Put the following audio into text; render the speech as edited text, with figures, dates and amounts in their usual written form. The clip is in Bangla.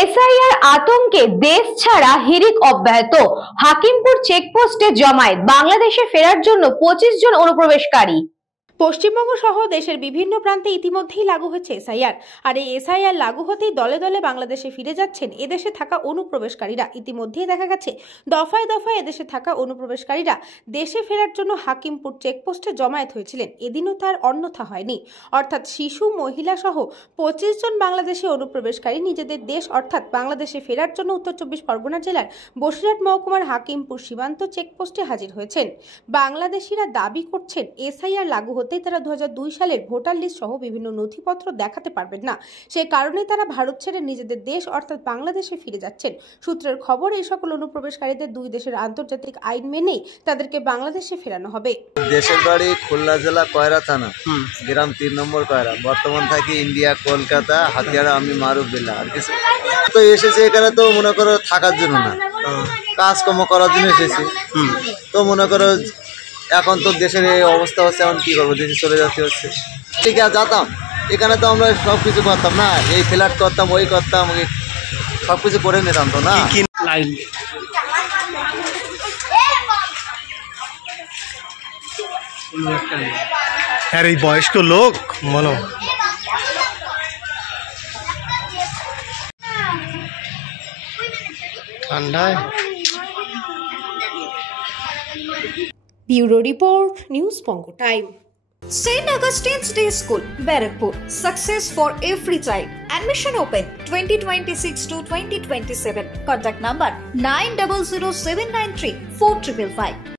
এসআইআর আতঙ্কে দেশ ছাড়া হিড়িক অব্যাহত। হাকিমপুর চেকপোস্টে জমায়েত, বাংলাদেশে ফেরার জন্য 25 জন অনুপ্রবেশকারী। পশ্চিমবঙ্গ সহ দেশের বিভিন্ন প্রান্তে ইতিমধ্যেই লাগু হচ্ছে এসআইআর। আর এই এসআইআর লাগু হতেই দলে দলে বাংলাদেশে ফিরে যাচ্ছেন এদেশে থাকা অনুপ্রবেশকারীরা। ইতিমধ্যেই দেখা গেছে দফায় দফায় এদেশে থাকা অনুপ্রবেশকারীরা দেশে ফেরার জন্য হাকিমপুর চেকপোস্টে জমায়েত হয়েছিলেন। এদিনও তার অন্যথা হয়নি, অর্থাৎ শিশু, মহিলা সহ 25 জন বাংলাদেশি অনুপ্রবেশকারী নিজেদের দেশ অর্থাৎ বাংলাদেশে ফেরার জন্য উত্তর 24 পরগনা জেলার বসিরহাট মহকুমার হাকিমপুর সীমান্ত চেকপোস্টে হাজির হয়েছেন। বাংলাদেশিরা দাবি করছেন এসআইআর লাগু হতে তারা 2002 সালের ভোটার লিস্ট সহ বিভিন্ন নথিপত্র দেখাতে পারবেন না। সেই কারণে তারা ভারত ছেড়ে নিজেদের দেশ অর্থাৎ বাংলাদেশে ফিরে যাচ্ছেন। সূত্রের খবর, এই সকল অনুপ্রবেশকারীদের দুই দেশের আন্তর্জাতিক আইন মেনেই তাদেরকে বাংলাদেশে ফেরানো হবে। দেশের বাড়ি খুলনা জেলা কয়রা থানা, গ্রাম 3 নম্বর কয়রা। বর্তমান থাকি ইন্ডিয়া, কলকাতা, হাতিয়ারা। আমি মারুফ বিল্লাহ। আর কিছু তো এসেছি এখানে, তো মনে করো থাকার জন্য না, কাজকর্ম করার জন্য এসেছি। তো মনে করো এখন তো দেশের এই অবস্থা হচ্ছে, এখন কি করবো, দেশে চলে যাচ্ছে হচ্ছে। ঠিক আছে, যেতাম এখানে তো আমরা সব কিছু করতাম না, এই ফ্ল্যাট করতাম, ওই করতাম, সব কিছু করে নিতাম তো না। আর এই বয়স্ক লোক বলো, ঠান্ডায়। Bureau Report, News Pongo Time. St. Augustine's Day School, Barakpur. Success for every child. Admission open 2026 to 2027. Contact number 900793 4555.